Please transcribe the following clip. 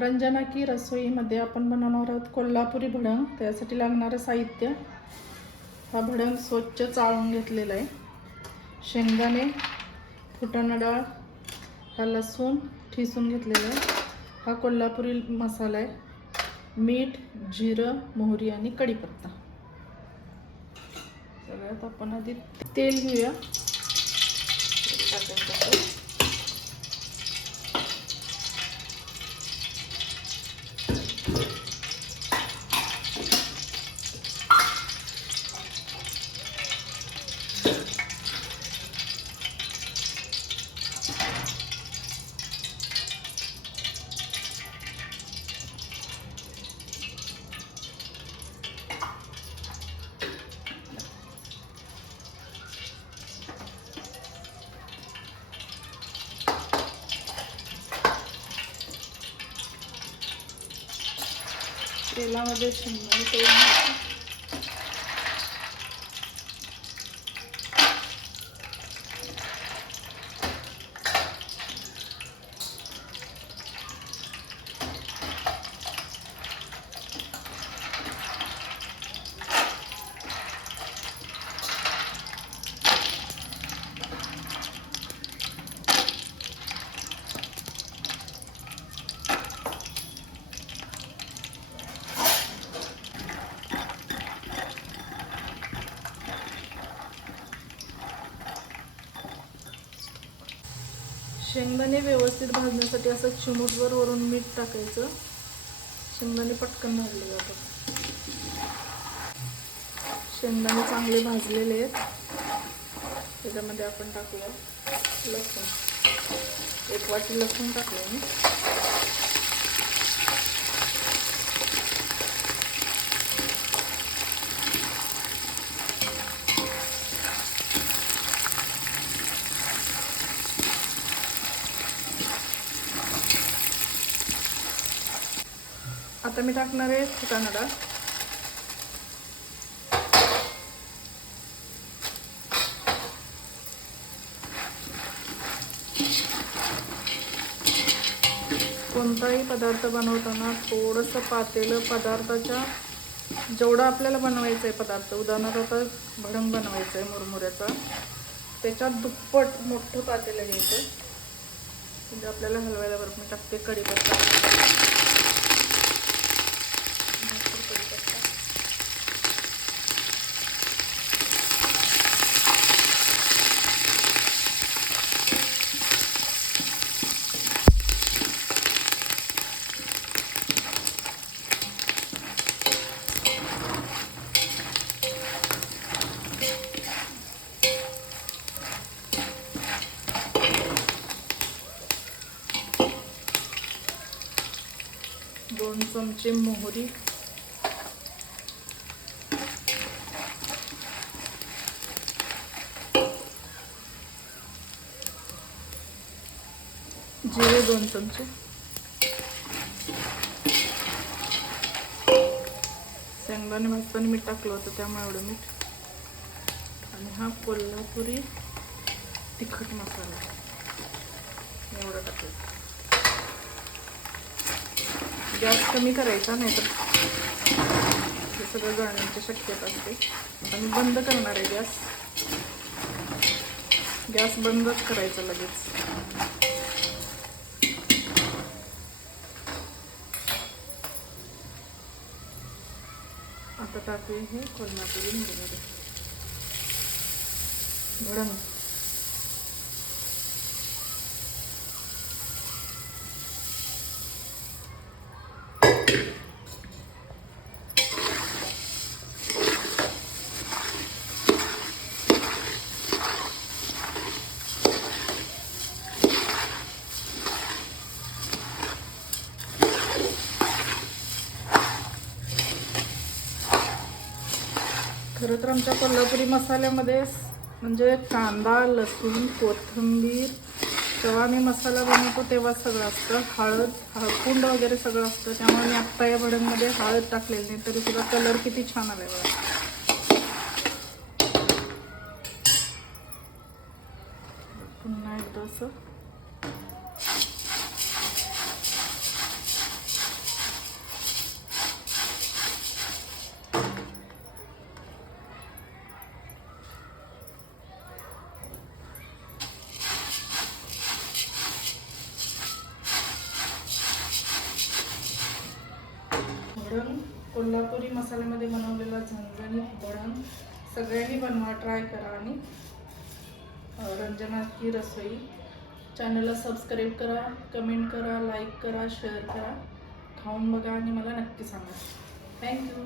रंजना की रसोईमध्ये आपण बनवणार आहोत कोल्हापुरी भडंग. त्यासाठी लागणारं साहित्य. हा भडंग स्वच्छ चाळून घेतलेला आहे. शेंगदाणे फुटाणा डाळ हा लसूण ठिसून घेतलेला आहे. हा कोल्हापुरी मसाला आहे. मीठ जिरं मोहरी आणि कढीपत्ता. सगळ्यात आपण आधी तेल घेऊया. टाकायचं आहे. तेलामध्ये शेंगदाणे शेंगदाणे व्यवस्थित भाजण्यासाठी असं चिमूटवर वरून मीठ टाकायचं. शेंगदाणे पटकन भाजले जातात. शेंगदाणे चांगले भाजलेले आहेत. त्याच्यामध्ये आपण टाकूया लसूण. एक वाटी लसूण टाकलं मी. आता मी टाकणार आहे फुटाणा डाळ कोणताही पदार्थ बनवताना थोडंसं पातेलं पदार्थाच्या जेवढा आपल्याला बनवायचं आहे पदार्थ उदाहरणार्थ आता भडंग बनवायचं आहे मुरमुऱ्याचा त्याच्यात दुप्पट मोठं पातेलं घ्यायचं म्हणजे आपल्याला हलवायला बरोबर मी टाकते कढीपत्ता. करू शकता दोन चमचे मोहरी. जिरे दोन चमचे. शेंगदाणे भाजताना मीठ टाकलं होतं त्यामुळे एवढं मीठ. आणि हा कोल्हापुरी तिखट मसाला. एवढं टाकलं. गॅस कमी करायचा नाही तर हे सगळं जाण्याची शक्यता असते. आणि बंद करणार आहे गॅस. गॅस बंदच करायचा लगेच. आता टाकूया हे कोल्हापुरी मुरमुरे भडंग खरं तर आमच्या कोल्हापुरी मसाल्यामध्ये म्हणजे कांदा लसूण कोथिंबीर जेव्हा आम्ही मसाला बनवतो तेव्हा सगळं असतं. हळद हळकुंड वगैरे सगळं असतं. त्यामुळे मी आत्ता या भडंगमध्ये हळद टाकलेली नाही तरी सुद्धा कलर किती छान आला बघा. पुन्हा एकदा असं. भडंग कोल्हापुरी मसाल्यामध्ये बनवलेला झणझणीत भडंग सगळ्यांनी बनवा ट्राय करा आणि रंजना की रसोई. चॅनलला सबस्क्राईब करा कमेंट करा लाईक करा शेअर करा. खाऊन बघा आणि मला नक्की सांगा. थँक्यू